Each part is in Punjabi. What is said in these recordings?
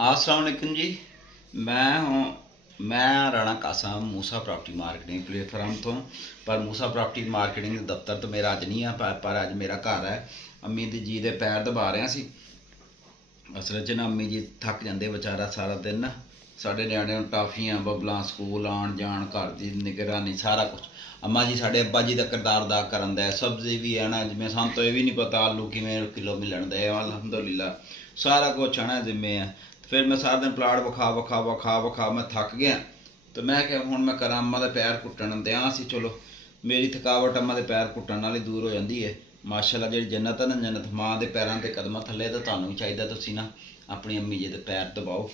अस्सलाम वालेकुम जी। मैं राणा कासा मूसा प्रॉपर्टी मार्केटिंग प्लेटफार्म तो। पर मूसा प्रॉपर्टी मार्केटिंग दफ्तर तो मेरा अज नहीं है, पर अज मेरा घर है। अम्मी जी के पैर दबा रहा सी। असल च ना अम्मी जी थक जाते बेचारा सारा दिन ना। साढ़े न्याणे टाफियां बबलां स्कूल आन जान घर की निगरानी सारा कुछ अम्मा जी साढ़े अब्बा जी का किरदार अदा करन दे। सब्जी भी है ना जिमें सानू तो यह भी नहीं पता आलू किमें किलो मिलन दे। अलहमदुलिल्लाह सारा कुछ है ना जिम्मे है। फिर मैं सारा दिन प्लाट विखा मैं थक गया। तो मैं क्या हूँ मैं करा अम्मा के पैर कुट्टन दिया सी। चलो मेरी थकावट अम्मा के पैर कुट्टन नाल ही दूर हो जाती है। माशाअल्लाह जी जन्नत है ना जन्नत माँ के पैरों के कदम थले। तो तुहानू भी चाहिए तुसीं ना अपनी अम्मी जी के पैर दबाओ।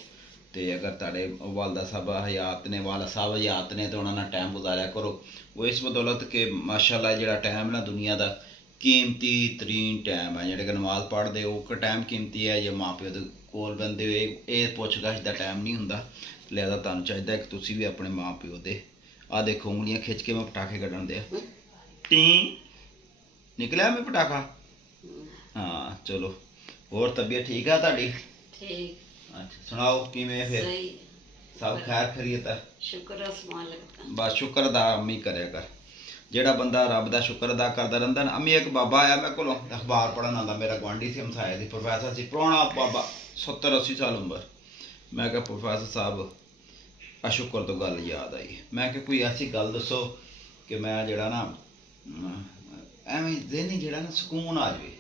तो अगर तुहाडे वालदा साहब हयात ने वाला साहब हयात ने तो उन्होंने टाइम गुजारिया करो। वो इस बदौलत कि माशाअल्लाह जिहड़ा टाइम ना दुनिया का कीमती तरीन टाइम है। जिहड़े नमाज पढ़ते वो टाइम कीमती है या माँ प्यो के कोल बंदे ये पुछ गछ का टाइम नहीं हुंदा। लिहाजा तुहानू चाहिए कि तुसीं भी अपने माँ प्यो दे आ देखो उंगलियां खिंच के मैं पटाखे कड्ढण दे टी निकलिया मैं पटाखा। हाँ चलो होर तबीयत ठीक है तुहाडी? ठीक। अच्छा सुनाओ किवें फिर सही। सब खैर खैरियत है? शुक्र है उस मालिक दा। बस शुक्र अदा अम्मी करया कर। ਜਿਹੜਾ ਬੰਦਾ ਰੱਬ ਦਾ ਸ਼ੁਕਰ ਅਦਾ ਕਰਦਾ ਰਹਿੰਦਾ ਨਾ। ਅਮੀ ਇੱਕ ਬਾਬਾ ਆਇਆ ਮੇਰੇ ਕੋਲੋਂ ਅਖਬਾਰ ਪੜ੍ਹਨ ਆਉਂਦਾ। ਮੇਰਾ ਗੁਆਂਢੀ ਸੀ ਹਮਸਾਇਆ ਸੀ ਪ੍ਰੋਫੈਸਰ ਸੀ ਪੁਰਾਣਾ ਬਾਬਾ 70-80 ਸਾਲ ਉਮਰ। ਮੈਂ ਕਿਹਾ ਪ੍ਰੋਫੈਸਰ ਸਾਹਿਬ ਆ ਸ਼ੁਕਰ ਤੋਂ ਗੱਲ ਯਾਦ ਆਈ। ਮੈਂ ਕਿਹਾ ਕੋਈ ਐਸੀ ਗੱਲ ਦੱਸੋ ਕਿ ਮੈਂ ਜਿਹੜਾ ਨਾ ਐਵੇਂ ਜ਼ਿਹਨੀ ਜਿਹੜਾ ਨਾ ਸਕੂਨ ਆ ਜਾਵੇ।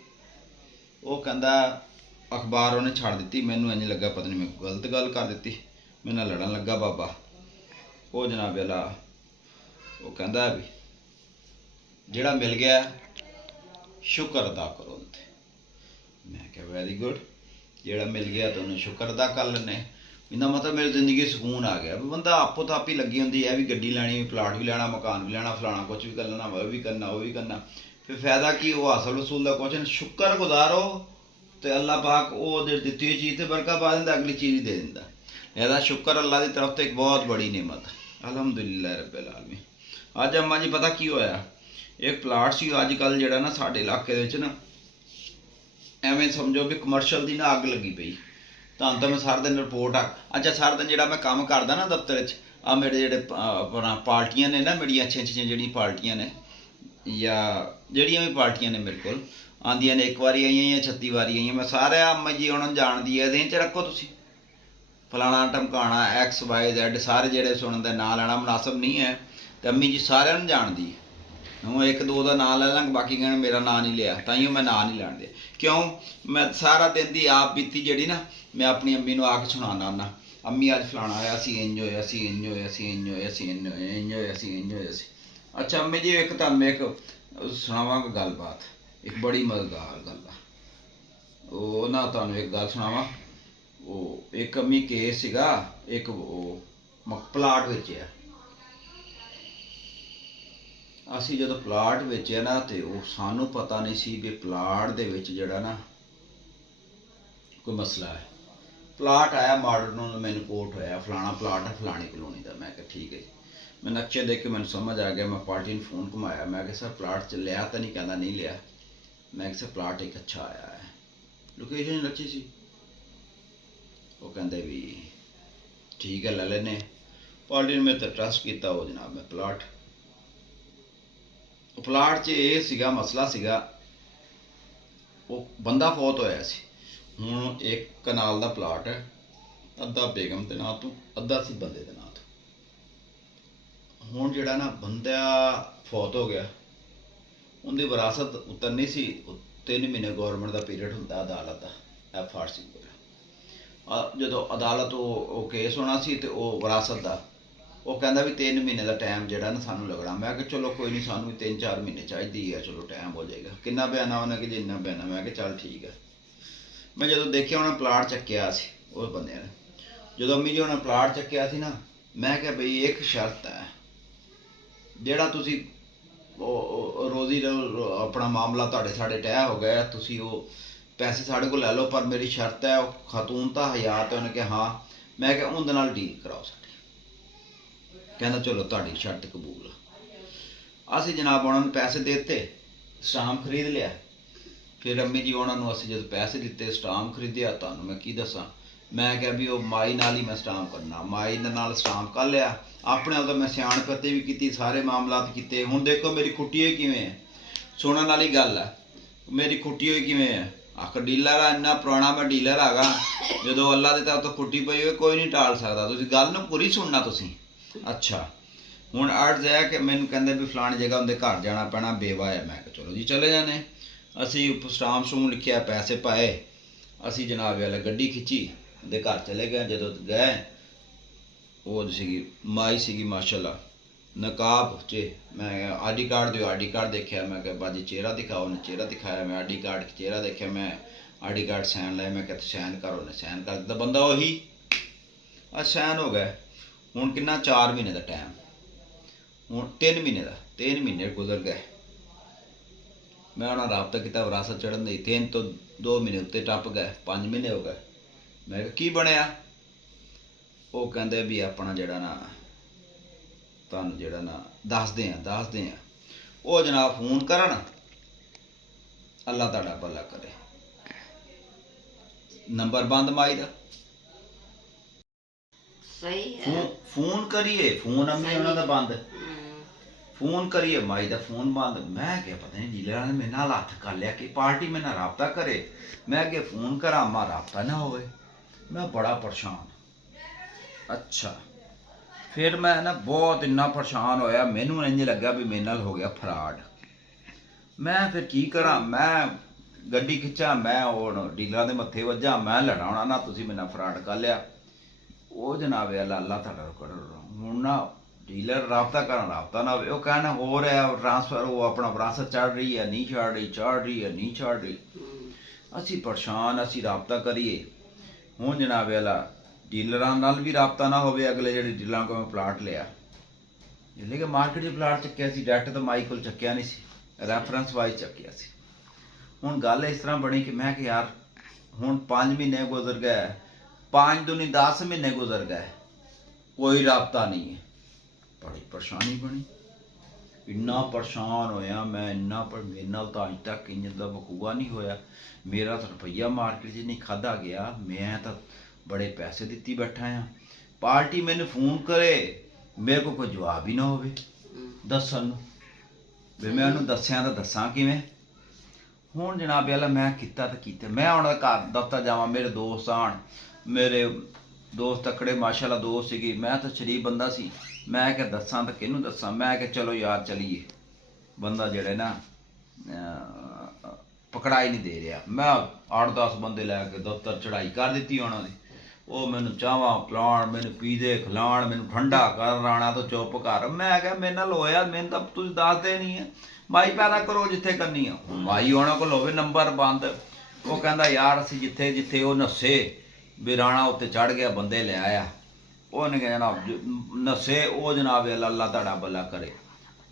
ਉਹ ਕਹਿੰਦਾ ਅਖਬਾਰ ਉਹਨੇ ਛੱਡ ਦਿੱਤੀ। ਮੈਨੂੰ ਇੰਝ ਲੱਗਾ ਪਤਾ ਨਹੀਂ ਮੈਂ ਗਲਤ ਗੱਲ ਕਰ ਦਿੱਤੀ। ਮੇਰੇ ਨਾਲ ਲੜਨ ਲੱਗਾ ਬਾਬਾ। ਉਹ ਜਨਾਬ ਅੱਲਾ ਉਹ ਕਹਿੰਦਾ ਵੀ ਜਿਹੜਾ ਮਿਲ ਗਿਆ ਸ਼ੁਕਰ ਅਦਾ ਕਰੋ ਉਹਦੇ। ਮੈਂ ਕਿਹਾ ਵੈਰੀ ਗੁੱਡ ਜਿਹੜਾ ਮਿਲ ਗਿਆ ਤਾਂ ਉਹਨੂੰ ਸ਼ੁਕਰ ਅਦਾ ਕਰ ਲੈਂਦੇ। ਇਹਦਾ ਮਤਲਬ ਮੇਰੀ ਜ਼ਿੰਦਗੀ ਸਕੂਨ ਆ ਗਿਆ। ਬੰਦਾ ਆਪੋ ਤਾਂ ਆਪ ਹੀ ਲੱਗੀ ਹੁੰਦੀ ਹੈ ਵੀ ਗੱਡੀ ਲੈਣੀ ਪਲਾਟ ਵੀ ਲੈਣਾ ਮਕਾਨ ਵੀ ਲੈਣਾ ਫਲਾਣਾ ਕੁਛ ਵੀ ਕਰ ਲੈਣਾ ਉਹ ਵੀ ਕਰਨਾ ਉਹ ਵੀ ਕਰਨਾ। ਫਿਰ ਫਾਇਦਾ ਕੀ ਉਹ ਹਾਸਲ ਵਸੂਲ ਦਾ ਕੁਛ ਨਹੀਂ। ਸ਼ੁਕਰ ਗੁਜ਼ਾਰੋ ਤੇ ਅੱਲਾਹ ਪਾਕ ਉਹ ਦਿੱਤੀ ਹੋਈ ਚੀਜ਼ ਤੇ ਬਰਕਤ ਪਾ ਦਿੰਦਾ ਅਗਲੀ ਚੀਜ਼ ਦੇ ਦਿੰਦਾ। ਇਹਦਾ ਸ਼ੁਕਰ ਅੱਲਾਹ ਦੀ ਤਰਫ ਤੋਂ ਇੱਕ ਬਹੁਤ ਬੜੀ ਨਿਮਤ ਅਲਹਮਦੁਲਿल्लाह रब्बिल आलमीन। ਅੱਜ ਅੰਮਾ ਜੀ ਪਤਾ ਕੀ ਹੋਇਆ एक प्लाट सी अज कल जो ना साढ़े इलाके ना एवें समझो भी कमर्शल की ना अग लगी पई। तो मैं सारा दिन रिपोर्ट अच्छा सारा दिन जो मैं काम करता ना दफ्तर आ मेरे जोड़े अपना पार्टियां ने ना मेरिया अच्छी अच्छी जी पार्टियां ने या जड़ियाँ भी पार्टियां ने मेरे को आंदियां ने। एक बारी आई या 36 बारी आई। मैं सारे अम्मा जी उन्होंने जानती है देन च रखो तुसी फलाना टमकाना एक्स वाई जैड सारे जेडे सुनते ना लेना मुनासिब नहीं है। तो अम्मी जी सारे जानती है। हूँ एक दो का नाम लै लांग बाकी कहना मेरा नाम नहीं लिया ताइयों मैं नाम नहीं लैन दिया। क्यों मैं सारा दिन की आप बीती जी ना मैं अपनी अम्मी को आके सुनाना होना अम्मी अज फलाना होया सी इंज होया सी इंज होया सी इंज होया सी इंज होया इंज होया सी इंज होया सी। अच्छा अम्मी जी एक तो मैं एक सुनावा गलबात एक बड़ी मजेदार गल वो ना तुहानू एक गल सुनावा। वो एक अम्मी केस सीगा एक वो प्लाट बेचिया। ਅਸੀਂ ਜਦੋਂ ਪਲਾਟ ਵੇਚਿਆ ਨਾ ਤੇ ਉਹ ਸਾਨੂੰ ਪਤਾ ਨਹੀਂ ਸੀ ਵੀ ਪਲਾਟ ਦੇ ਵਿੱਚ ਜਿਹੜਾ ਨਾ ਕੋਈ ਮਸਲਾ ਹੈ। ਪਲਾਟ ਆਇਆ ਮਾਡਰਨ ਮੈਨੂੰ ਕੋਟ ਹੋਇਆ ਫਲਾਣਾ ਪਲਾਟ ਹੈ ਫਲਾਣੀ ਕਲੋਨੀ ਦਾ। ਮੈਂ ਕਿਹਾ ਠੀਕ ਹੈ। ਮੈਂ ਨਕਸ਼ੇ ਦੇਖ ਕੇ ਮੈਨੂੰ ਸਮਝ ਆ ਗਿਆ। ਮੈਂ ਪਾਰਟੀ ਨੂੰ ਫੋਨ ਘੁਮਾਇਆ ਮੈਂ ਕਿਹਾ ਸਰ ਪਲਾਟ 'ਚ ਲਿਆ ਤਾਂ ਨਹੀਂ? ਕਹਿੰਦਾ ਨਹੀਂ ਲਿਆ। ਮੈਂ ਕਿਹਾ ਸਰ ਪਲਾਟ ਇੱਕ ਅੱਛਾ ਆਇਆ ਹੈ ਲੋਕੇਸ਼ਨ ਅੱਛੀ ਸੀ। ਉਹ ਕਹਿੰਦੇ ਵੀ ਠੀਕ ਹੈ ਲੈ ਲੈਨੇ। ਪਾਰਟੀ ਨੇ ਮੇਰੇ 'ਤੇ ਟਰਸਟ ਕੀਤਾ। ਉਹ ਜਨਾਬ ਮੈਂ ਪਲਾਟ ਪਲਾਟ 'ਚ ਇਹ ਸੀਗਾ ਮਸਲਾ ਸੀਗਾ ਉਹ ਬੰਦਾ ਫੌਤ ਹੋਇਆ ਸੀ। ਹੁਣ ਇੱਕ ਕਨਾਲ ਦਾ ਪਲਾਟ ਹੈ ਅੱਧਾ ਬੇਗਮ ਦੇ ਨਾਂ ਤੋਂ ਅੱਧਾ ਸੀ ਬੰਦੇ ਦੇ ਨਾਂ ਤੋਂ। ਹੁਣ ਜਿਹੜਾ ਨਾ ਬੰਦਾ ਫੌਤ ਹੋ ਗਿਆ ਉਹਦੀ ਵਿਰਾਸਤ ਉਤਰਨੀ ਸੀ। 3 ਮਹੀਨੇ ਗੌਰਮੈਂਟ ਦਾ ਪੀਰੀਅਡ ਹੁੰਦਾ ਅਦਾਲਤ ਦਾ FRC ਕੋਲ। ਜਦੋਂ ਅਦਾਲਤ ਉਹ ਕੇਸ ਹੋਣਾ ਸੀ ਤੇ ਉਹ ਵਿਰਾਸਤ ਦਾ ਉਹ ਕਹਿੰਦਾ ਵੀ 3 ਮਹੀਨੇ ਦਾ ਟਾਈਮ ਜਿਹੜਾ ਨਾ ਸਾਨੂੰ ਲੱਗਣਾ। ਮੈਂ ਕਿਹਾ ਚਲੋ ਕੋਈ ਨਹੀਂ ਸਾਨੂੰ ਵੀ 3-4 ਮਹੀਨੇ ਚਾਹੀਦੀ ਹੈ ਚਲੋ ਟਾਈਮ ਹੋ ਜਾਏਗਾ। ਕਿੰਨਾ ਬਿਆਨਾ ਉਹਨੇ ਕਿ ਜਿੰਨਾ ਬਿਆਨਾ। ਮੈਂ ਕਿਹਾ ਚੱਲ ਠੀਕ ਹੈ। ਮੈਂ ਜਦੋਂ ਦੇਖਿਆ ਉਹਨੇ ਪਲਾਟ ਚੱਕਿਆ ਸੀ ਉਸ ਬੰਦਿਆਂ ਨੇ ਜਦੋਂ ਅਮੀ ਜੀ ਉਹਨੇ ਪਲਾਟ ਚੱਕਿਆ ਸੀ ਨਾ ਮੈਂ ਕਿਹਾ ਬਈ ਇੱਕ ਸ਼ਰਤ ਹੈ ਜਿਹੜਾ ਤੁਸੀਂ ਉਹ ਰੋਜ਼ੀ ਆਪਣਾ ਮਾਮਲਾ ਤੁਹਾਡੇ ਸਾਡੇ ਤੈਅ ਹੋ ਗਿਆ ਤੁਸੀਂ ਉਹ ਪੈਸੇ ਸਾਡੇ ਕੋਲ ਲੈ ਲਓ ਪਰ ਮੇਰੀ ਸ਼ਰਤ ਹੈ ਉਹ ਖਾਤੂਨ ਤਾਂ ਹਯਾਤ ਹੈ। ਉਹਨੇ ਕਿਹਾ ਹਾਂ। ਮੈਂ ਕਿਹਾ ਉਹਦੇ ਨਾਲ ਡੀਲ ਕਰਾਓ ਸਾਡੀ। ਕਹਿੰਦਾ ਚਲੋ ਤੁਹਾਡੀ ਸ਼ਰਤ ਕਬੂਲ। ਅਸੀਂ ਜਨਾਬ ਉਹਨਾਂ ਨੂੰ ਪੈਸੇ ਦੇ ਦਿੱਤੇ ਸਟਾਂਪ ਖਰੀਦ ਲਿਆ। ਫਿਰ ਅੰਮੀ ਜੀ ਉਹਨਾਂ ਨੂੰ ਅਸੀਂ ਜਦੋਂ ਪੈਸੇ ਦਿੱਤੇ ਸਟਾਂਪ ਖਰੀਦਿਆ ਤੁਹਾਨੂੰ ਮੈਂ ਕੀ ਦੱਸਾਂ ਮੈਂ ਕਿਹਾ ਵੀ ਉਹ ਮਾਈ ਨਾਲ ਹੀ ਮੈਂ ਸਟਾਂਪ ਕਰਨਾ, ਮਾਈ ਦੇ ਨਾਲ ਸਟਾਂਪ ਕਰ ਲਿਆ। ਆਪਣੇ ਆਪ ਤਾਂ ਮੈਂ ਸਿਆਣਪ ਪੱਤੇ ਵੀ ਕੀਤੀ, ਸਾਰੇ ਮਾਮਲਾਤ ਕੀਤੇ। ਹੁਣ ਦੇਖੋ ਮੇਰੀ ਕੁੱਟੀ ਹੋਈ ਕਿਵੇਂ ਹੈ, ਸੁਣਨ ਵਾਲੀ ਗੱਲ ਹੈ। ਮੇਰੀ ਕੁੱਟੀ ਹੋਈ ਕਿਵੇਂ ਹੈ, ਆਖ ਡੀਲਰ ਆ, ਇੰਨਾ ਪੁਰਾਣਾ ਮੈਂ ਡੀਲਰ ਹੈਗਾ। ਜਦੋਂ ਅੱਲਾ ਦੇ ਤਰਫ ਤੋਂ ਕੁੱਟੀ ਪਈ ਹੋਏ ਕੋਈ ਨਹੀਂ ਟਾਲ ਸਕਦਾ। ਤੁਸੀਂ ਗੱਲ ਨੂੰ ਪੂਰੀ ਸੁਣਨਾ ਤੁਸੀਂ। ਅੱਛਾ, ਹੁਣ ਅਰਜ਼ ਹੈ ਕਿ ਮੈਨੂੰ ਕਹਿੰਦੇ ਵੀ ਫਲਾਣੀ ਜਗ੍ਹਾ ਉਹਦੇ ਘਰ ਜਾਣਾ ਪੈਣਾ, ਬੇਵਾ ਹੈ। ਮੈਂ ਕਿਹਾ ਚਲੋ ਜੀ ਚਲੇ ਜਾਣੇ। ਅਸੀਂ ਸਟਾਂਪ ਸਟੂਮ ਲਿਖਿਆ, ਪੈਸੇ ਪਾਏ, ਅਸੀਂ ਜਨਾਬ ਵਾਲੇ ਗੱਡੀ ਖਿੱਚੀ, ਉਹਦੇ ਘਰ ਚਲੇ ਗਏ। ਜਦੋਂ ਗਏ, ਉਹ ਸੀਗੀ ਮਾਈ ਸੀਗੀ ਮਾਸ਼ਾਅੱਲਾ, ਨਕਾਬ 'ਚ। ਮੈਂ ਆਡੀ ਕਾਰਡ ਦਿਓ, ਆਡੀ ਕਾਰਡ ਦੇਖਿਆ। ਮੈਂ ਕਿਹਾ ਬਾਜੀ ਚਿਹਰਾ ਦਿਖਾਓ, ਉਹਨੇ ਚਿਹਰਾ ਦਿਖਾਇਆ। ਮੈਂ ਆਡੀ ਕਾਰਡ ਚਿਹਰਾ ਦੇਖਿਆ, ਮੈਂ ਆਡੀ ਕਾਰਡ ਸਾਈਨ ਲਏ। ਮੈਂ ਕਿਹਾ ਸਾਈਨ ਕਰੋ, ਉਹਨੇ ਸਾਈਨ ਕਰ ਦਿੱਤਾ। ਬੰਦਾ ਉਹੀ ਸਾਈਨ ਹੋ ਗਏ। ਹੁਣ ਕਿੰਨਾ 4 ਮਹੀਨੇ ਦਾ ਟਾਈਮ, ਹੁਣ 3 ਮਹੀਨੇ ਦਾ, 3 ਮਹੀਨੇ ਗੁਜ਼ਰ ਗਏ। ਮੈਂ ਉਹਨਾਂ ਰਾਬਤਾ ਕੀਤਾ ਵਿਰਾਸਤ ਚੜ੍ਹਨ ਦੀ, 3 ਤੋਂ 2 ਮਹੀਨੇ ਉੱਤੇ ਟੱਪ ਗਏ, 5 ਮਹੀਨੇ ਹੋ ਗਏ। ਮੈਂ ਕਿਹਾ ਕੀ ਬਣਿਆ? ਉਹ ਕਹਿੰਦੇ ਵੀ ਆਪਣਾ ਜਿਹੜਾ ਨਾ ਤੁਹਾਨੂੰ ਜਿਹੜਾ ਨਾ ਦੱਸਦੇ ਆ। ਉਹ ਜਨਾਬ ਫੋਨ ਕਰਨ, ਅੱਲਾ ਤੁਹਾਡਾ ਭਲਾ ਕਰੇ। ਨੰਬਰ ਬੰਦ ਮਾਈ ਦਾ। ਸਹੀ ਹੈ। ਫੋਨ ਕਰੀਏ, ਫੋਨ ਅੰਮੀ ਉਹਨਾਂ ਦਾ ਬੰਦ। ਹਮ, ਫੋਨ ਕਰੀਏ, ਮਾਈ ਦਾ ਫੋਨ ਬੰਦ। ਮੈਂ ਕਿਹਾ ਪਤਾ ਨਹੀਂ ਡੀਲਰਾਂ ਨੇ ਮੇਰੇ ਨਾਲ ਹੱਥ ਕਰ ਲਿਆ ਕਿ ਪਾਰਟੀ ਮੇਰੇ ਨਾਲ ਰਾਬਤਾ ਕਰੇ। ਮੈਂ ਅੱਗੇ ਫੋਨ ਕਰਾਂ, ਮਾ ਰਾਬਤਾ ਨਾ ਹੋਵੇ। ਮੈਂ ਬੜਾ ਪਰੇਸ਼ਾਨ। ਅੱਛਾ, ਫਿਰ ਮੈਂ ਨਾ ਬਹੁਤ ਇੰਨਾ ਪਰੇਸ਼ਾਨ ਹੋਇਆ, ਮੈਨੂੰ ਇੰਝ ਲੱਗਾ ਵੀ ਮੇਰੇ ਨਾਲ ਹੋ ਗਿਆ ਫਰਾਡ। ਮੈਂ ਫਿਰ ਕੀ ਕਰਾਂ? ਮੈਂ ਗੱਡੀ ਖਿੱਚਾਂ, ਮੈਂ ਹੁਣ ਡੀਲਰਾਂ ਦੇ ਮੱਥੇ ਵੱਜਾਂ, ਮੈਂ ਲੜਾਉਣਾ ਨਾ ਤੁਸੀਂ ਮੇਰੇ ਨਾਲ ਫਰਾਡ ਕਰ ਲਿਆ। ਉਹ ਜਨਾਬ ਅੱਲਾ ਤੁਹਾਡਾ ਕਰੋ। ਹੁਣ ਨਾ ਡੀਲਰ ਰਾਬਤਾ ਕਰਨ, ਰਾਬਤਾ ਨਾ ਹੋਵੇ। ਉਹ ਕਹਿਣਾ ਹੋ ਰਿਹਾ ਟ੍ਰਾਂਸਫਰ, ਉਹ ਆਪਣਾ ਵਿਰਾਸਤ ਚੜ੍ਹ ਰਹੀ ਹੈ, ਨਹੀਂ ਚੜ੍ਹ ਰਹੀ, ਚੜ੍ਹ ਰਹੀ ਹੈ, ਨਹੀਂ ਚੜ੍ਹ ਰਹੀ। ਅਸੀਂ ਪਰੇਸ਼ਾਨ, ਅਸੀਂ ਰਾਬਤਾ ਕਰੀਏ। ਹੁਣ ਜਨਾਬ ਅੱਲਾ ਡੀਲਰਾਂ ਨਾਲ ਵੀ ਰਾਬਤਾ ਨਾ ਹੋਵੇ। ਅਗਲੇ ਜਿਹੜੇ ਡੀਲਰਾਂ ਕੋਲ ਮੈਂ ਪਲਾਟ ਲਿਆ, ਜਿਹੜੇ ਕਿ ਮਾਰਕੀਟ 'ਚ ਪਲਾਟ ਚੱਕਿਆ ਸੀ, ਡਾਇਰੈਕਟ ਤਾਂ ਮਾਈ ਕੋਲ ਚੱਕਿਆ ਨਹੀਂ ਸੀ, ਰੈਫਰੈਂਸ ਵਾਈਜ਼ ਚੱਕਿਆ ਸੀ। ਹੁਣ ਗੱਲ ਇਸ ਤਰ੍ਹਾਂ ਬਣੀ ਕਿ ਮੈਂ ਕਿ ਯਾਰ ਹੁਣ 5 ਮਹੀਨੇ ਗੁਜ਼ਰ ਗਏ, 5 ਦੂਣੀ 10 ਮਹੀਨੇ ਗੁਜ਼ਰ ਗਏ, ਕੋਈ ਰਾਬਤਾ ਨਹੀਂ ਹੈ। ਬੜੀ ਪਰੇਸ਼ਾਨੀ ਬਣੀ, ਇੰਨਾ ਪਰੇਸ਼ਾਨ ਹੋਇਆ ਮੈਂ, ਇੰਨਾ ਪਰ ਮੇਰੇ ਨਾਲ ਤਾਂ ਅੱਜ ਤੱਕ ਇੰਜ ਦਾ ਵਕੂਆ ਨਹੀਂ ਹੋਇਆ। ਮੇਰਾ ਤਾਂ ਰੁਪਈਆ ਮਾਰਕੀਟ 'ਚ ਨਹੀਂ ਖਾਧਾ ਗਿਆ। ਮੈਂ ਤਾਂ ਬੜੇ ਪੈਸੇ ਦਿੱਤੀ ਬੈਠਾ ਆ। ਪਾਰਟੀ ਮੈਨੂੰ ਫੋਨ ਕਰੇ, ਮੇਰੇ ਕੋਲ ਕੋਈ ਜਵਾਬ ਹੀ ਨਾ ਹੋਵੇ ਦੱਸਣ ਨੂੰ, ਵੀ ਮੈਂ ਉਹਨੂੰ ਦੱਸਿਆ ਤਾਂ ਦੱਸਾਂ ਕਿਵੇਂ। ਹੁਣ ਜਨਾਬ ਅੱਲਾ ਮੈਂ ਕੀਤਾ ਤਾਂ ਕੀਤਾ। ਮੈਂ ਹੁਣ ਘਰ ਦਫ਼ਤਰ ਜਾਵਾਂ, ਮੇਰੇ ਦੋਸਤ ਆਣ, ਮੇਰੇ ਦੋਸਤ ਤਕੜੇ ਮਾਸ਼ਾਅੱਲਾ ਦੋਸਤ ਸੀਗੀ। ਮੈਂ ਤਾਂ ਸ਼ਰੀਫ ਬੰਦਾ ਸੀ, ਮੈਂ ਕਿਹਾ ਦੱਸਾਂ ਤਾਂ ਕਿਹਨੂੰ ਦੱਸਾਂ। ਮੈਂ ਕਿਹਾ ਚਲੋ ਯਾਰ ਚਲੀਏ। ਬੰਦਾ ਜਿਹੜੇ ਨਾ ਪਕੜਾਈ ਨਹੀਂ ਦੇ ਰਿਹਾ। ਮੈਂ 8-10 ਬੰਦੇ ਲੈ ਕੇ ਦਫ਼ਤਰ ਚੜ੍ਹਾਈ ਕਰ ਦਿੱਤੀ ਉਹਨਾਂ ਦੀ। ਉਹ ਮੈਨੂੰ ਚਾਹਵਾਂ ਪਿਲਾਉਣ, ਮੈਨੂੰ ਪੀਜ਼ੇ ਖਿਲਾਉਣ, ਮੈਨੂੰ ਠੰਡਾ ਕਰ, ਰਾਣਾ ਤੋਂ ਚੁੱਪ ਕਰ। ਮੈਂ ਕਿਹਾ ਮੇਰੇ ਨਾਲ ਹੋਇਆ, ਮੈਨੂੰ ਤਾਂ ਤੁਸੀਂ ਦੱਸਦੇ ਨਹੀਂ ਹੈ। ਮਾਈ ਪੈਦਾ ਕਰੋ ਜਿੱਥੇ ਕਰਨੀ ਆ। ਮਾਈ ਉਹਨਾਂ ਕੋਲ ਹੋਵੇ, ਨੰਬਰ ਬੰਦ। ਉਹ ਕਹਿੰਦਾ ਯਾਰ ਅਸੀਂ ਜਿੱਥੇ ਜਿੱਥੇ ਉਹ ਨੱਸੇ ਵੀ ਰਾਣਾ ਉੱਤੇ ਚੜ੍ਹ ਗਿਆ, ਬੰਦੇ ਲੈ ਆਇਆ। ਉਹਨੇ ਕਿਹਾ ਜਨਾਬ ਨੱਸੇ, ਉਹ ਜਨਾਬ ਅੱਲਾ ਤੁਹਾਡਾ ਭਲਾ ਕਰੇ।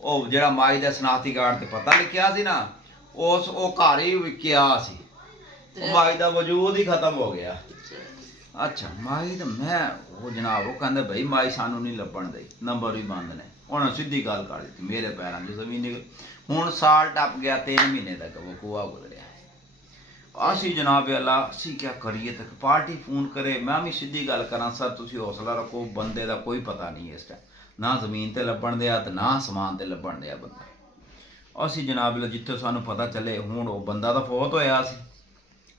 ਉਹ ਜਿਹੜਾ ਮਾਈ ਦਾ ਸਨਾਖਤੀ ਕਾਰਡ ਤੇ ਪਤਾ ਲਿਖਿਆ ਸੀ ਨਾ, ਉਹ ਘਰ ਹੀ ਵਿਕਿਆ ਸੀ। ਉਹ ਮਾਈ ਦਾ ਵਜੂਦ ਹੀ ਖਤਮ ਹੋ ਗਿਆ। ਅੱਛਾ, ਮਾਈ ਤਾਂ ਮੈਂ ਉਹ ਜਨਾਬ ਉਹ ਕਹਿੰਦੇ ਬਈ ਮਾਈ ਸਾਨੂੰ ਨਹੀਂ ਲੱਭਣ ਦੇ, ਨੰਬਰ ਵੀ ਬੰਦ ਨੇ। ਉਹਨਾਂ ਸਿੱਧੀ ਗੱਲ ਕਰ ਦਿੱਤੀ, ਮੇਰੇ ਪੈਰਾਂ 'ਚ ਜ਼ਮੀਨ ਨਿਕਲ। ਹੁਣ ਸਾਲ ਟੱਪ ਗਿਆ, 3 ਮਹੀਨੇ ਤੱਕ ਵਕੂਆ ਗੁਜ਼ਰਿਆ। ਅਸੀਂ ਜਨਾਬ ਅੱਲਾ ਅਸੀਂ ਕਿਆ ਕਰੀਏ? ਤੱਕ ਪਾਰਟੀ ਫੋਨ ਕਰੇ, ਮੈਂ ਵੀ ਸਿੱਧੀ ਗੱਲ ਕਰਾਂ, ਸਰ ਤੁਸੀਂ ਹੌਸਲਾ ਰੱਖੋ, ਬੰਦੇ ਦਾ ਕੋਈ ਪਤਾ ਨਹੀਂ ਇਸ ਟਾਈਮ, ਨਾ ਜ਼ਮੀਨ 'ਤੇ ਲੱਭਣ ਦਿਆ ਤੇ ਨਾ ਸਮਾਨ 'ਤੇ ਲੱਭਣ ਦਿਆ ਬੰਦਾ। ਅਸੀਂ ਜਨਾਬ ਅੱਲਾ ਜਿੱਥੇ ਸਾਨੂੰ ਪਤਾ ਚੱਲੇ, ਹੁਣ ਉਹ ਬੰਦਾ ਤਾਂ ਫੌਤ ਹੋਇਆ ਸੀ।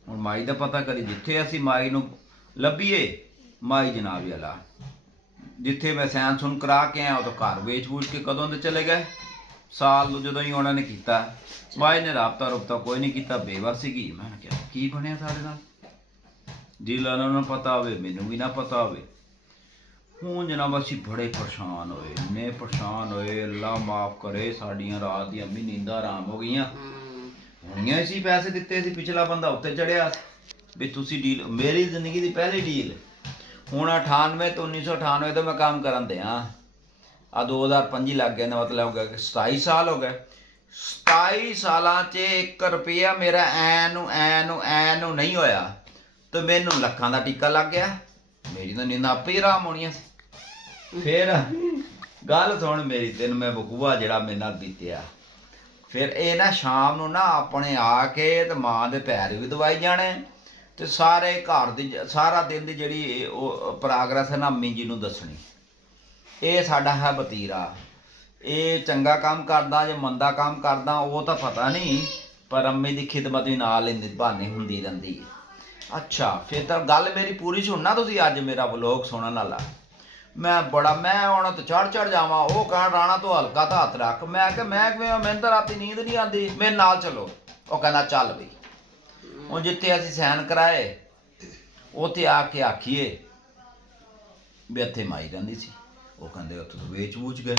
ਹੁਣ ਮਾਈ ਦਾ ਪਤਾ ਕਰੀ, ਜਿੱਥੇ ਅਸੀਂ ਮਾਈ ਨੂੰ ਲੱਭੀਏ, ਮਾਈ ਜਨਾਬ ਅੱਲਾ ਜਿੱਥੇ ਮੈਂ ਸੈਨ ਸੁਨ ਕਰਾ ਕੇ ਆਇਆ, ਉਹ ਤਾਂ ਘਰ ਵੇਚ ਵੂਚ ਕੇ ਕਦੋਂ ਦੇ ਚਲੇ ਗਏ। ਸਾਲ ਨੂੰ ਜਦੋਂ ਹੀ ਉਹਨਾਂ ਨੇ ਕੀਤਾ, ਮਾਈ ਨੇ ਰਾਬਤਾ ਰੁਬਤਾ ਕੋਈ ਨਹੀਂ ਕੀਤਾ, ਬੇਵਸ ਸੀਗੀ। ਮੈਂ ਕਿਹਾ ਕੀ ਬਣਿਆ ਸਾਡੇ ਨਾਲ? ਡੀਲਰਾਂ ਨੂੰ ਨਾ ਪਤਾ ਹੋਵੇ, ਮੈਨੂੰ ਵੀ ਨਾ ਪਤਾ ਹੋਵੇ। ਹੁਣ ਜਨਾਬ ਅਸੀਂ ਬੜੇ ਪਰੇਸ਼ਾਨ ਹੋਏ, ਇੰਨੇ ਪਰੇਸ਼ਾਨ ਹੋਏ, ਅੱਲਾ ਮਾਫ ਕਰੇ, ਸਾਡੀਆਂ ਰਾਤ ਦੀਆਂ ਵੀ ਨੀਂਦਾਂ ਆਰਾਮ ਹੋ ਗਈਆਂ। ਹੋਣੀਆਂ ਸੀ, ਪੈਸੇ ਦਿੱਤੇ ਸੀ, ਪਿਛਲਾ ਬੰਦਾ ਉੱਤੇ ਚੜਿਆ ਵੀ ਤੁਸੀਂ ਡੀਲ, ਮੇਰੀ ਜ਼ਿੰਦਗੀ ਦੀ ਪਹਿਲੀ ਡੀਲ। ਹੁਣ 98 ਤੋਂ 1998 ਤੋਂ ਮੈਂ ਕੰਮ ਕਰਨ ਦੇ ਹਾਂ, ਆ 2025 ਲੱਗ ਗਏ ਨੇ, ਮਤਲਬ ਹੋ ਗਿਆ ਕਿ 27 ਸਾਲ ਹੋ ਗਏ। 27 ਸਾਲਾਂ 'ਚ 1 ਰੁਪਇਆ ਮੇਰਾ ਐ ਨੂੰ ਨਹੀਂ ਹੋਇਆ, ਤੇ ਮੈਨੂੰ ਲੱਖਾਂ ਦਾ ਟੀਕਾ ਲੱਗ ਗਿਆ। ਮੇਰੀ ਤਾਂ ਨੀਂਦ ਆਪੇ ਹੀ ਆਰਾਮ ਹੋਣੀਆਂ ਸੀ। ਫਿਰ ਗੱਲ ਸੁਣ ਮੇਰੀ, ਤੈਨੂੰ ਮੈਂ ਵਕੂਆ ਜਿਹੜਾ ਮੇਰੇ ਨਾਲ ਬੀਤਿਆ। ਫਿਰ ਇਹ ਨਾ ਸ਼ਾਮ ਨੂੰ ਨਾ ਆਪਣੇ ਆ ਕੇ ਤੇ ਮਾਂ ਦੇ ਪੈਰ ਵੀ ਦਵਾਈ ਜਾਣੇ, ਤੇ ਸਾਰੇ ਘਰ ਦੀ ਸਾਰਾ ਦਿਨ ਦੀ ਜਿਹੜੀ ਉਹ ਪ੍ਰੋਗਰੈਸ ਹੈ ਨਾ ਅੰਮੀ ਜੀ ਨੂੰ ਦੱਸਣੀ। ਇਹ ਸਾਡਾ ਹੈ ਵਤੀਰਾ। ਇਹ ਚੰਗਾ ਕੰਮ ਕਰਦਾ ਜਾਂ ਮੰਦਾ ਕੰਮ ਕਰਦਾ ਉਹ ਤਾਂ ਪਤਾ ਨਹੀਂ, ਪਰ ਅੰਮੀ ਦੀ ਖਿਦਮਤ ਵੀ ਨਾਲ ਲੈਂਦੀ ਬਹਾਨੇ ਹੁੰਦੀ ਰਹਿੰਦੀ ਹੈ। ਅੱਛਾ ਫਿਰ ਤਾਂ ਗੱਲ ਮੇਰੀ ਪੂਰੀ ਸੁਣਨਾ ਤੁਸੀਂ। ਅੱਜ ਮੇਰਾ ਵਲੋਗ ਸੁਣਨ ਵਾਲਾ ਮੈਂ ਹੁਣ ਤਾਂ ਚੜ ਜਾਵਾਂ। ਉਹ ਕਹਿਣ ਰਾਣਾ ਤੋਂ ਹਲਕਾ ਤਾਂ ਹੱਥ ਰੱਖ। ਮੈਂ ਕਿਹਾ ਮੈਂ ਕਿਵੇਂ, ਮੈਨੂੰ ਤਾਂ ਰਾਤੀ ਨੀਂਦ ਨਹੀਂ ਆਉਂਦੀ, ਮੇਰੇ ਨਾਲ ਚਲੋ। ਉਹ ਕਹਿੰਦਾ ਚੱਲ ਬਈ। ਹੁਣ ਜਿੱਥੇ ਅਸੀਂ ਸੈਨ ਕਰਾਏ ਉੱਥੇ ਆ ਕੇ ਆਖੀਏ ਵੀ ਇੱਥੇ ਮਾਈ ਰਹਿੰਦੀ ਸੀ। ਉਹ ਕਹਿੰਦੇ ਉੱਥੇ ਤੋਂ ਵੇਚ ਵੂਚ ਗਏ।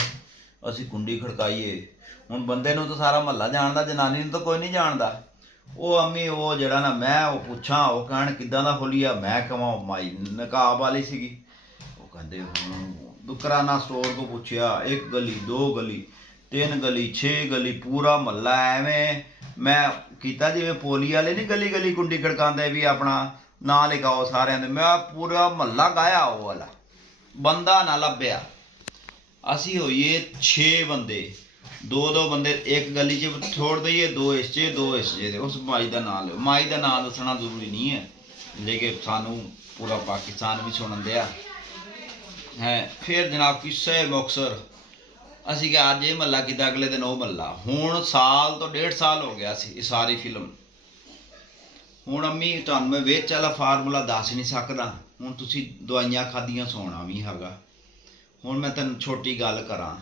ਅਸੀਂ ਕੁੰਡੀ ਖੜਕਾਈਏ। ਹੁਣ ਬੰਦੇ ਨੂੰ ਤਾਂ ਸਾਰਾ ਮਹੱਲਾ ਜਾਣਦਾ, ਜਨਾਨੀ ਨੂੰ ਤਾਂ ਕੋਈ ਨਹੀਂ ਜਾਣਦਾ। ਉਹ ਅੰਮੀ ਉਹ ਜਿਹੜਾ ਨਾ ਮੈਂ ਉਹ ਪੁੱਛਾਂ, ਉਹ ਕਹਿਣ ਕਿੱਦਾਂ ਦਾ ਖੁੱਲੀਆ। ਮੈਂ ਕਹਾਂ ਮਾਈ ਨਕਾਬ ਵਾਲੀ ਸੀਗੀ। ਉਹ ਕਹਿੰਦੇ ਦੁਕਰਾਨਾ ਸਟੋਰ ਤੋਂ ਪੁੱਛਿਆ, 1 ਗਲੀ 2 ਗਲੀ 3 ਗਲੀ 6 ਗਲੀ ਪੂਰਾ ਮਹੱਲਾ ਐਵੇਂ ਮੈਂ ਕੀਤਾ ਜਿਵੇਂ ਪੋਲੀ ਵਾਲੇ ਨਹੀਂ ਗਲੀ ਗਲੀ ਕੁੰਡੀ ਖੜਕਾਉਂਦੇ ਵੀ ਆਪਣਾ ਨਾਂ ਲਿਖਾਓ ਸਾਰਿਆਂ ਦੇ। ਮੈਂ ਪੂਰਾ ਮਹੱਲਾ ਗਾਇਆ, ਉਹ ਵਾਲਾ ਬੰਦਾ ਨਾ ਲੱਭਿਆ। ਅਸੀਂ ਹੋਈਏ 6 ਬੰਦੇ, 2 ਬੰਦੇ ਇੱਕ ਗਲੀ 'ਚ ਛੋੜ ਦਈਏ, 2 ਇਸ 'ਚ 2 ਇਸ 'ਚ। ਉਸ ਮਾਈ ਦਾ ਨਾਂ ਲਿਓ। ਮਾਈ ਦਾ ਨਾਂ ਦੱਸਣਾ ਜ਼ਰੂਰੀ ਨਹੀਂ ਹੈ, ਲੇਕਿਨ ਸਾਨੂੰ ਪੂਰਾ ਪਾਕਿਸਤਾਨ ਵੀ ਸੁਣਨ ਦਿਆ ਹੈ। ਫਿਰ ਜਨਾਬ ਕਿੱਸੇ ਮੁਕਤਸਰ ਅਸੀਂ ਕਿਹਾ ਅੱਜ ਇਹ ਮਹੱਲਾ ਕੀਤਾ, ਅਗਲੇ ਦਿਨ ਉਹ ਮਹੱਲਾ। ਹੁਣ ਸਾਲ ਤੋਂ 1.5 ਸਾਲ ਹੋ ਗਿਆ ਸੀ ਇਹ ਸਾਰੀ ਫਿਲਮ। ਹੁਣ ਅੰਮੀ ਤੁਹਾਨੂੰ ਮੈਂ ਵਿੱਚ ਵਾਲਾ ਫਾਰਮੂਲਾ ਦੱਸ ਨਹੀਂ ਸਕਦਾ। ਹੁਣ ਤੁਸੀਂ ਦਵਾਈਆਂ ਖਾਧੀਆਂ ਸੋਣਾ ਵੀ ਹੈਗਾ। ਹੁਣ ਮੈਂ ਤੈਨੂੰ ਛੋਟੀ ਗੱਲ ਕਰਾਂ।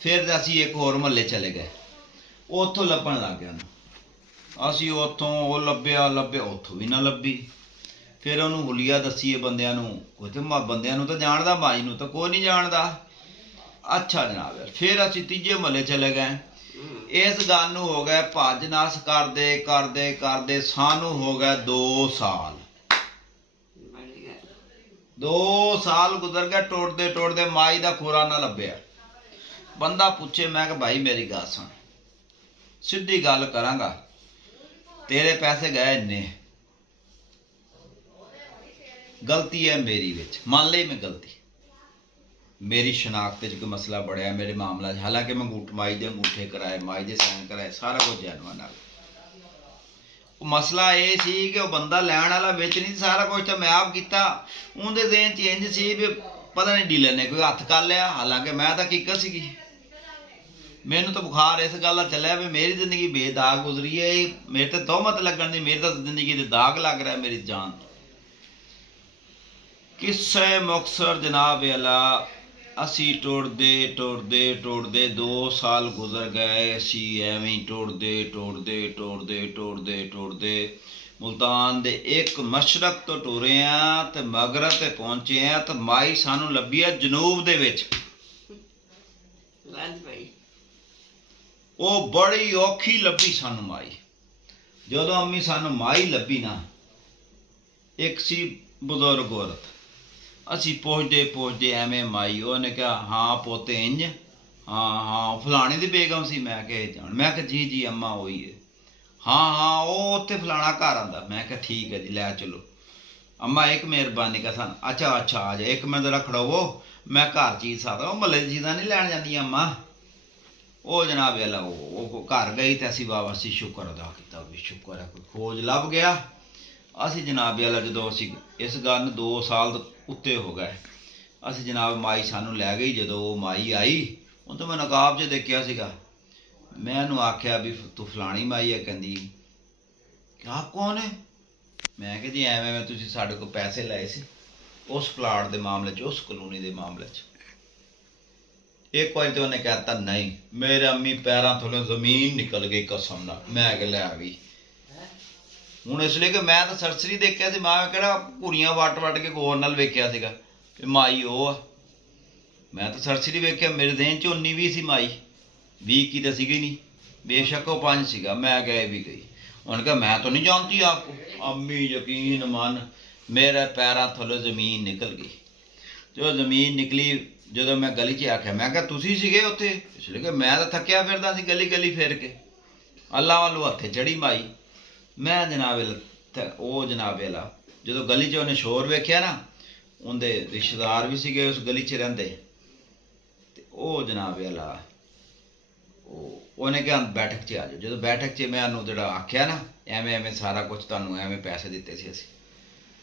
ਫਿਰ ਅਸੀਂ ਇੱਕ ਹੋਰ ਮਹੱਲੇ ਚਲੇ ਗਏ, ਉੱਥੋਂ ਲੱਭਣ ਲੱਗ ਗਿਆ ਨਾ। ਅਸੀਂ ਉੱਥੋਂ ਉਹ ਲੱਭਿਆ ਉੱਥੋਂ ਵੀ ਨਾ ਲੱਭੀ। ਫਿਰ ਉਹਨੂੰ ਹੁਲੀਆ ਦੱਸੀਏ ਬੰਦਿਆਂ ਨੂੰ, ਕੋਈ ਤਾਂ ਬੰਦਿਆਂ ਨੂੰ ਤਾਂ ਜਾਣਦਾ, ਮਾਈ ਨੂੰ ਤਾਂ ਕੋਈ ਨਹੀਂ ਜਾਣਦਾ। ਅੱਛਾ ਜਨਾਬ, ਫਿਰ ਅਸੀਂ ਤੀਜੇ ਮਹੱਲੇ ਚਲੇ ਗਏ। ਇਸ ਗੱਲ ਨੂੰ ਹੋ ਗਏ ਭੱਜ ਨੱਸ ਕਰਦੇ ਕਰਦੇ ਕਰਦੇ ਸਾਨੂੰ ਹੋ ਗਏ 2 ਸਾਲ। 2 ਸਾਲ ਗੁਜ਼ਰ ਗਏ ਟੁੱਟਦੇ ਮਾਈ ਦਾ ਖੋਰਾ ਨਾ ਲੱਭਿਆ। ਬੰਦਾ ਪੁੱਛੇ, ਮੈਂ ਕਿਹਾ ਭਾਈ ਮੇਰੀ ਗੱਲ ਸੁਣ, ਸਿੱਧੀ ਗੱਲ ਕਰਾਂਗਾ, ਤੇਰੇ ਪੈਸੇ ਗਏ ਇੰਨੇ, ਗਲਤੀ ਹੈ ਮੇਰੀ ਵਿੱਚ, ਮੰਨ ਲਈ ਮੈਂ ਗਲਤੀ, ਮੇਰੀ ਸ਼ਨਾਖਤ 'ਚ ਕੋਈ ਮਸਲਾ ਬੜਿਆ ਮੇਰੇ ਮਾਮਲਾ 'ਚ। ਹਾਲਾਂਕਿ ਮੈਂ ਮਾਈ ਦੇ ਅੰਗੂਠੇ ਕਰਾਏ, ਮਾਈ ਦੇ ਸਾਈਨ ਕਰਾਏ, ਸਾਰਾ ਕੁਝ ਜੈਨੂਅਨ ਨਾਲ। ਉਹ ਮਸਲਾ ਇਹ ਸੀ ਕਿ ਉਹ ਬੰਦਾ ਲੈਣ ਵਾਲਾ ਵਿੱਚ ਨਹੀਂ, ਸਾਰਾ ਕੁਝ ਤਾਂ ਮੈਂ ਆਪ ਕੀਤਾ। ਉਹਦੇ ਦੇਣ 'ਚ ਇੰਝ ਸੀ ਵੀ ਪਤਾ ਨਹੀਂ ਡੀਲਰ ਨੇ ਕੋਈ ਹੱਥ ਕਰ ਲਿਆ। ਹਾਲਾਂਕਿ ਮੈਂ ਤਾਂ ਹਕੀਕਤ ਸੀਗੀ। ਮੈਨੂੰ ਤਾਂ ਬੁਖਾਰ ਇਸ ਗੱਲ ਦਾ ਚੱਲਿਆ ਵੀ ਮੇਰੀ ਜ਼ਿੰਦਗੀ ਬੇਦਾਗ ਗੁਜ਼ਰੀ ਹੈ। ਮੇਰੇ ਤੇ ਤਹਿਮਤ ਲੱਗਣ ਦੀ, ਮੇਰੀ ਤਾਂ ਜ਼ਿੰਦਗੀ ਦੇ ਦਾਗ ਲੱਗ ਰਿਹਾ ਮੇਰੀ ਜਾਨ। ਕਿੱਸੇ ਮੁਕਤਸਰ ਜਨਾਬ ਅੱਲਾ। ਅਸੀਂ ਟੁੱਟਦੇ 2 ਸਾਲ ਗੁਜ਼ਰ ਗਏ। ਅਸੀਂ ਐਵੇਂ ਟੁੱਟਦੇ ਮੁਲਤਾਨ ਦੇ ਇੱਕ ਮਸ਼ਰਕ ਤੋਂ ਟੁਰੇ ਆ ਤੇ ਮਗਰਬ ਤੇ ਪਹੁੰਚੇ ਆ ਤੇ ਮਾਈ ਸਾਨੂੰ ਲੱਭੀ ਆ ਜਨੂਬ ਦੇ ਵਿੱਚ। ਉਹ ਬੜੀ ਔਖੀ ਲੱਭੀ ਸਾਨੂੰ ਮਾਈ। ਜਦੋਂ ਅੰਮੀ ਸਾਨੂੰ ਮਾਈ ਲੱਭੀ ਨਾ, ਇੱਕ ਸੀ ਬਜ਼ੁਰਗ ਔਰਤ। ਅਸੀਂ ਪਹੁੰਚਦੇ ਐਵੇਂ ਮਾਈ, ਉਹਨੇ ਕਿਹਾ ਹਾਂ ਪੋਤੇ ਇੰਝ, ਹਾਂ ਫਲਾਣੇ ਦੀ ਬੇਗਮ ਸੀ। ਮੈਂ ਕਿਹਾ ਜਾਣ, ਮੈਂ ਕਿਹਾ ਜੀ ਅੰਮਾ ਉਹੀ ਹੈ। ਹਾਂ ਉਹ ਉੱਥੇ ਫਲਾਣਾ ਘਰ ਆਉਂਦਾ। ਮੈਂ ਕਿਹਾ ਠੀਕ ਹੈ ਜੀ, ਲੈ ਚਲੋ ਅੰਮਾ ਇੱਕ ਮਿਹਰਬਾਨੀ ਕਰ ਸਾਨੂੰ। ਅੱਛਾ ਆ ਜਾ, ਇੱਕ ਮਿੰਟ ਜਰਾ ਖੜੋਵੋ, ਮੈਂ ਘਰ ਚੀਜ਼ ਸਕਦਾ। ਉਹ ਮਹੱਲੇ ਦੀ ਚੀਜ਼ਾਂ ਨਹੀਂ ਲੈਣ ਜਾਂਦੀਆਂ ਅੰਮਾ। ਉਹ ਜਨਾਬ ਅੱਲਾ ਉਹ ਘਰ ਗਈ ਤੇ ਅਸੀਂ ਸ਼ੁਕਰ ਅਦਾ ਕੀਤਾ ਵੀ ਸ਼ੁਕਰ ਹੈ ਕੋਈ ਖੋਜ ਲੱਭ ਗਿਆ। ਅਸੀਂ ਜਨਾਬ ਅੱਲਾ ਜਦੋਂ ਅਸੀਂ ਇਸ ਗੱਲ ਨੂੰ 2 ਸਾਲ ਉੱਤੇ ਹੋ ਗਏ, ਅਸੀਂ ਜਨਾਬ ਮਾਈ ਸਾਨੂੰ ਲੈ ਗਈ। ਜਦੋਂ ਉਹ ਮਾਈ ਆਈ, ਉਹ ਤਾਂ ਮੈਂ ਨਕਾਬ 'ਚ ਦੇਖਿਆ ਸੀਗਾ। ਮੈਂ ਉਹਨੂੰ ਆਖਿਆ ਵੀ ਤੂੰ ਫਲਾਣੀ ਮਾਈ ਹੈ। ਕਹਿੰਦੀ ਆਪ ਕੌਣ ਹੈ? ਮੈਂ ਕਿਹਾ ਜੀ ਐਵੇਂ ਤੁਸੀਂ ਸਾਡੇ ਕੋਲ ਪੈਸੇ ਲਏ ਸੀ ਉਸ ਪਲਾਟ ਦੇ ਮਾਮਲੇ 'ਚ, ਉਸ ਕਲੋਨੀ ਦੇ ਮਾਮਲੇ 'ਚ। ਇੱਕ ਵਾਰੀ ਤੇ ਉਹਨੇ ਕਹਿਤਾ ਨਹੀਂ। ਮੇਰੇ ਅੰਮੀ ਪੈਰਾਂ ਥੱਲੇ ਜ਼ਮੀਨ ਨਿਕਲ ਗਈ ਕਸਮ ਨਾਲ। ਮੈਂ ਕਿਹਾ ਲੈ ਵੀ ਹੁਣ ਇਸ ਲਈ ਕਿ ਮੈਂ ਤਾਂ ਸਰਸਰੀ ਦੇਖਿਆ ਸੀ, ਮੈਂ ਕਿਹੜਾ ਘੂਰੀਆਂ ਵੱਟ ਕੇ ਗੌਰ ਨਾਲ ਵੇਖਿਆ ਸੀਗਾ ਵੀ ਮਾਈ ਉਹ ਆ। ਮੈਂ ਤਾਂ ਸਰਸਰੀ ਵੇਖਿਆ, ਮੇਰੇ ਦੇਣ 'ਚ 19-20 ਸੀ ਮਾਈ, 20 ਕੀ ਤਾਂ ਸੀਗੀ ਨਹੀਂ, ਬੇਸ਼ੱਕ ਉਹ 5 ਸੀਗਾ। ਮੈਂ ਕਿਹਾ ਵੀ ਗਈ। ਉਹਨੇ ਕਿਹਾ ਮੈਂ ਤਾਂ ਨਹੀਂ ਜਾਣਤੀ ਆਪਕੋ। ਅੰਮੀ ਯਕੀਨ ਮੰਨ ਮੇਰੇ ਪੈਰਾਂ ਥੱਲੇ ਜ਼ਮੀਨ ਨਿਕਲ ਗਈ। ਜਦੋਂ ਜ਼ਮੀਨ ਨਿਕਲੀ, ਜਦੋਂ ਮੈਂ ਗਲੀ 'ਚ ਆਖਿਆ, ਮੈਂ ਕਿਹਾ ਤੁਸੀਂ ਸੀਗੇ ਉੱਥੇ? ਇਸ ਲਈ ਕਿ ਮੈਂ ਤਾਂ ਥੱਕਿਆ ਫਿਰਦਾ ਸੀ ਗਲੀ ਫਿਰ ਕੇ। ਅੱਲਾ ਵੱਲੋਂ ਹੱਥੇ ਚੜੀ ਮਾਈ। ਮੈਂ ਜਨਾਬ ਉਹ ਜਨਾਬ ਅੱਲਾ ਜਦੋਂ ਗਲੀ 'ਚ ਉਹਨੇ ਸ਼ੋਰ ਵੇਖਿਆ ਨਾ, ਉਹਦੇ ਰਿਸ਼ਤੇਦਾਰ ਵੀ ਸੀਗੇ ਉਸ ਗਲੀ 'ਚ ਰਹਿੰਦੇ, ਤੇ ਉਹ ਜਨਾਬ ਅੱਲਾ ਉਹਨੇ ਕਿਹਾ ਬੈਠਕ 'ਚ ਆ ਜਾਓ। ਜਦੋਂ ਬੈਠਕ 'ਚ ਮੈਂ ਉਹਨੂੰ ਜਿਹੜਾ ਆਖਿਆ ਨਾ ਐਵੇਂ ਸਾਰਾ ਕੁਝ ਤੁਹਾਨੂੰ ਐਵੇਂ ਪੈਸੇ ਦਿੱਤੇ ਸੀ ਅਸੀਂ,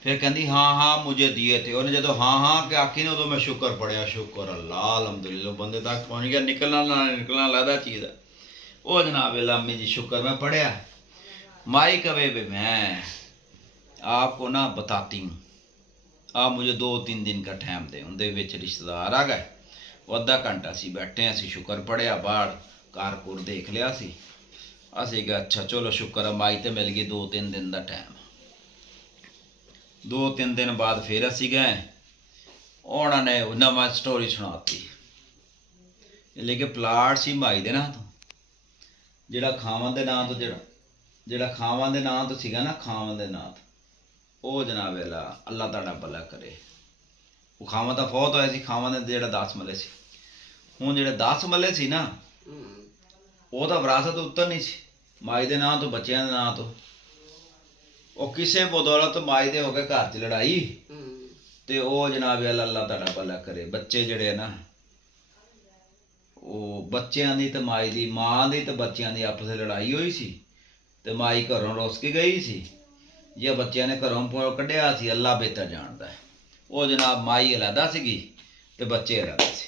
ਫਿਰ ਕਹਿੰਦੀ ਹਾਂ ਹਾਂ ਮੁਝੇ ਦੀਏ ਤੇ ਉਹਨੇ ਜਦੋਂ ਹਾਂ ਹਾਂ ਕਿ ਆਖੀ ਨੇ ਉਦੋਂ ਮੈਂ ਸ਼ੁਕਰ ਪੜਿਆ, ਸ਼ੁਕਰ ਅੱਲਾ ਅਲਹਮਦੁਲਿਲਾ ਬੰਦੇ ਤੱਕ ਪਹੁੰਚ ਗਿਆ, ਨਿਕਲਣਾ ਨਾ ਨਿਕਲਣਾ ਲੱਗਦਾ ਚੀਜ਼ ਹੈ। ਉਹ ਜਨਾਬ अम्मी जी शुक्र मैं पढ़िया। माई कवे भी मैं आपको ना बताती हूँ, आप मुझे 2-3 दिन का टाइम दें। उनके विच रिश्तेदार आ गए, वो अद्धा घंटा सी बैठे, असी शुक्र पढ़िया, बाहर घर घुर देख लिया सी। असी कहा अच्छा चलो शुक्र है माई तो मिल गई, 2-3 दिन का टाइम। 2-3 दिन बाद फिर असी गए, उन्होंने नवा स्टोरी सुनाती। लेकिन प्लाट सी माई दे नां तो, ਜਿਹੜਾ ਖਾਵਾਂ ਦੇ ਨਾਂ ਤੋਂ ਜਿਹੜਾ ਖਾਵਾਂ ਦੇ ਨਾਂ ਤੋਂ ਸੀਗਾ ਨਾ, ਖਾਵਾਂ ਦੇ ਨਾਂ ਤੋਂ ਉਹ ਜਨਾਬ ਅੱਲਾ ਤੁਹਾਡਾ ਭਲਾ ਕਰੇ। ਉਹ ਖਾਵਾਂ ਤਾਂ ਫੌਤ ਹੋਇਆ ਸੀ, ਖਾਵਾਂ ਦੇ ਜਿਹੜਾ 10 ਮੱਲੇ ਸੀ। ਹੁਣ ਜਿਹੜੇ 10 ਮੱਲੇ ਸੀ ਨਾ, ਉਹ ਤਾਂ ਵਿਰਾਸਤ ਉੱਤਰ ਨਹੀਂ ਸੀ ਮਾਈ ਦੇ ਨਾਂ ਤੋਂ, ਬੱਚਿਆਂ ਦੇ ਨਾਂ ਤੋਂ। ਉਹ ਕਿਸੇ ਬਦੌਲਤ ਮਾਈ ਦੇ ਹੋ ਕੇ ਘਰ 'ਚ ਲੜਾਈ, ਤੇ ਉਹ ਜਨਾਬ ਅੱਲਾ ਤੁਹਾਡਾ ਭਲਾ ਕਰੇ। ਬੱਚੇ ਜਿਹੜੇ ਨਾ, ਉਹ ਬੱਚਿਆਂ ਦੀ ਤੇ ਮਾਈ ਦੀ, ਮਾਂ ਦੀ ਤੇ ਬੱਚਿਆਂ ਦੀ ਆਪਸ ਵਿੱਚ ਲੜਾਈ ਹੋਈ ਸੀ, ਤੇ ਮਾਈ ਘਰੋਂ ਰੁੱਸ ਕੇ ਗਈ ਸੀ ਜਾਂ ਬੱਚਿਆਂ ਨੇ ਘਰੋਂ ਕੱਢਿਆ ਸੀ, ਅੱਲਾ ਬਿਹਤਰ ਜਾਣਦਾ ਹੈ। ਉਹ ਜਨਾਬ ਮਾਈ ਅਲੱਗਾ ਸੀਗੀ ਤੇ ਬੱਚੇ ਅਲੱਗ ਸੀ।